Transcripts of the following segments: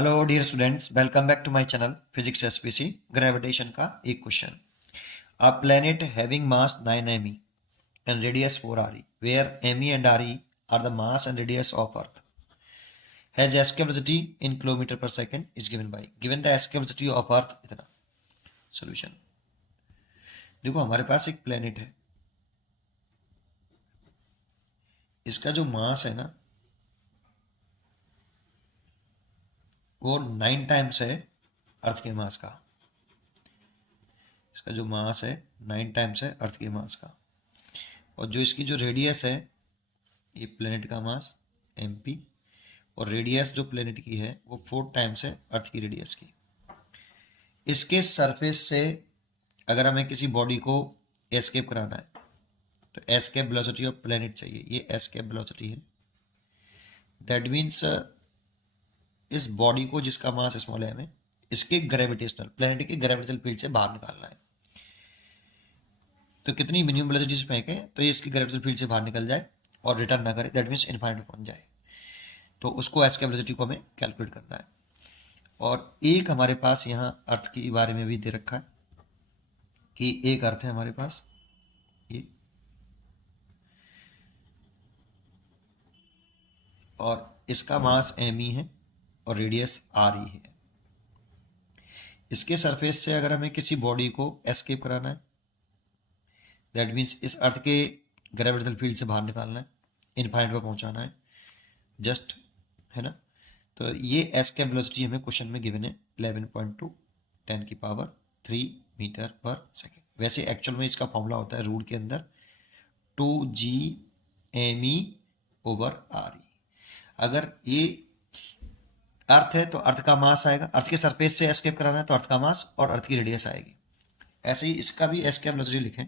Hello dear students, welcome back to my channel physics SPC. Gravitation का एक question. A planet having mass 9 me and radius 4 re, where me and re are the mass and radius of Earth, has escape velocity in kilometer per second is given by, given the escape velocity of Earth इतना। Solution देखो, हमारे पास एक planet है, इसका जो मास है ना वो 9 टाइम्स है अर्थ के मास का। इसका जो मास है 9 टाइम्स है अर्थ के मास का, और जो इसकी जो रेडियस है, ये प्लेनेट का मास mp, और रेडियस जो प्लेनेट की है वो 4 टाइम्स है अर्थ की रेडियस की। इसके सरफेस से अगर हमें किसी बॉडी को एस्केप कराना है तो एस्केप वेलोसिटी ऑफ प्लेनेट चाहिए। ये एस्केप वेलोसिटी है। दैट मीन्स इस बॉडी को जिसका मास स्मॉल है, हमें इसके ग्रेविटेशनल प्लेनेट के ग्रेविटेशनल फील्ड से बाहर निकालना है। तो कितनी मिनिमम वेलोसिटी से फेंके तो ये इसकी ग्रेविटेशनल फील्ड से बाहर निकल जाए और रिटर्न ना करे, दैट मीन्स इनफाइनाइट पहुंच जाए। तो उसको एस्केप वेलोसिटी को हमें कैलकुलेट करना है। और एक हमारे पास यहाँ अर्थ के बारे में भी दे रखा है कि एक अर्थ है हमारे पास, ये, और इसका मास me है और रेडियस re है। इसके सरफेस से अगर हमें किसी बॉडी को एस्केप कराना है, दैट मीन्स इस अर्थ के ग्रेविटेशनल फील्ड से बाहर निकालना है, इनफाइनाइट पर पहुंचाना है, जस्ट, है ना। तो ये एस्केप वेलोसिटी हमें क्वेश्चन में गिवन है 11.2 10⁻³ मीटर पर सेकेंड। वैसे एक्चुअल में इसका फॉर्मूला होता है रूट के अंदर 2g/me/re। अगर ये अर्थ है तो अर्थ का मास आएगा, अर्थ के सरफेस से एस्केप कराना है तो अर्थ का मास और अर्थ की रेडियस आएगी। ऐसे ही इसका भी एस्केप वेलोसिटी लिखें,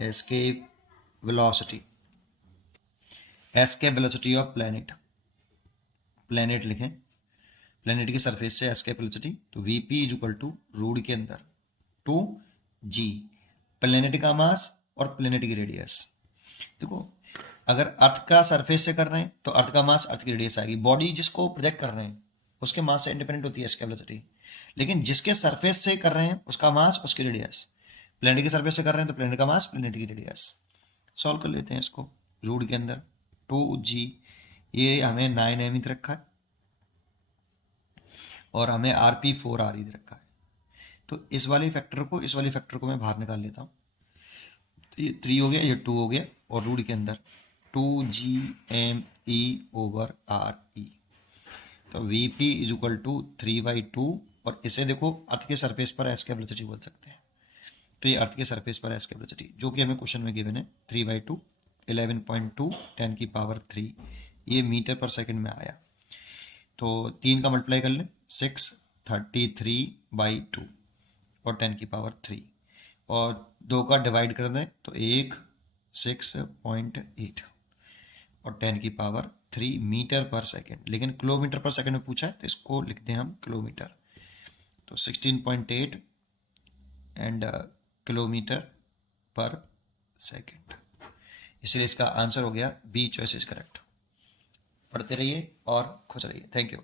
escape velocity, escape velocity of planet, planet लिखें, प्लैनेट की सरफेस से एस्केप वेलोसिटी, तो VP is equal to root के अंदर 2g, प्लैनेट का मास और प्लैनेट की रेडियस। देखो, अगर अर्थ का सरफेस से कर रहे हैं तो अर्थ का मास अर्थ की रेडियस आएगी। बॉडी जिसको प्रोजेक्ट कर रहे हैं उसके मास से इंडिपेंडेंट होती है एस्केप वेलोसिटी, लेकिन जिसके सरफेस से कर रहे हैं उसका मास उसकी रेडियस। प्लैनेट की सरफेस से कर रहे हैं तो प्लैनेट का मास प्लैनेट की रेडियस। सॉल्व कर लेते हैं इसको। रूट के अंदर 2g, ये हमें 9 m रखा है और हमें rp 4 re रखा है। तो इस वाले फैक्टर को मैं बाहर निकाल लेता हूँ। तो ये 3 हो गया, ये 2 हो गया, और रूट के अंदर 2gme/re। तो vp इज इक्वल टू 3/2, और इसे देखो अर्थ के सरफेस पर एस्केप वेलोसिटी बोल सकते हैं। तो ये अर्थ के सरफेस पर एस्केप वेलोसिटी जो कि हमें क्वेश्चन में गिवन है 3/2 11.2 10⁻³ ये मीटर पर सेकंड में आया। तो 3 का मल्टीप्लाई कर लें 633/2 और 10⁻³ और 2 का डिवाइड कर दें तो 6.8 और 10⁻³ मीटर पर सेकंड। लेकिन किलोमीटर पर सेकंड में पूछा है तो इसको लिख दें हम किलोमीटर। तो 16.8 एंड किलोमीटर पर सेकंड, इसलिए इसका आंसर हो गया बी चॉइस इज करेक्ट। पढ़ते रहिए और खुश रहिए। Thank you.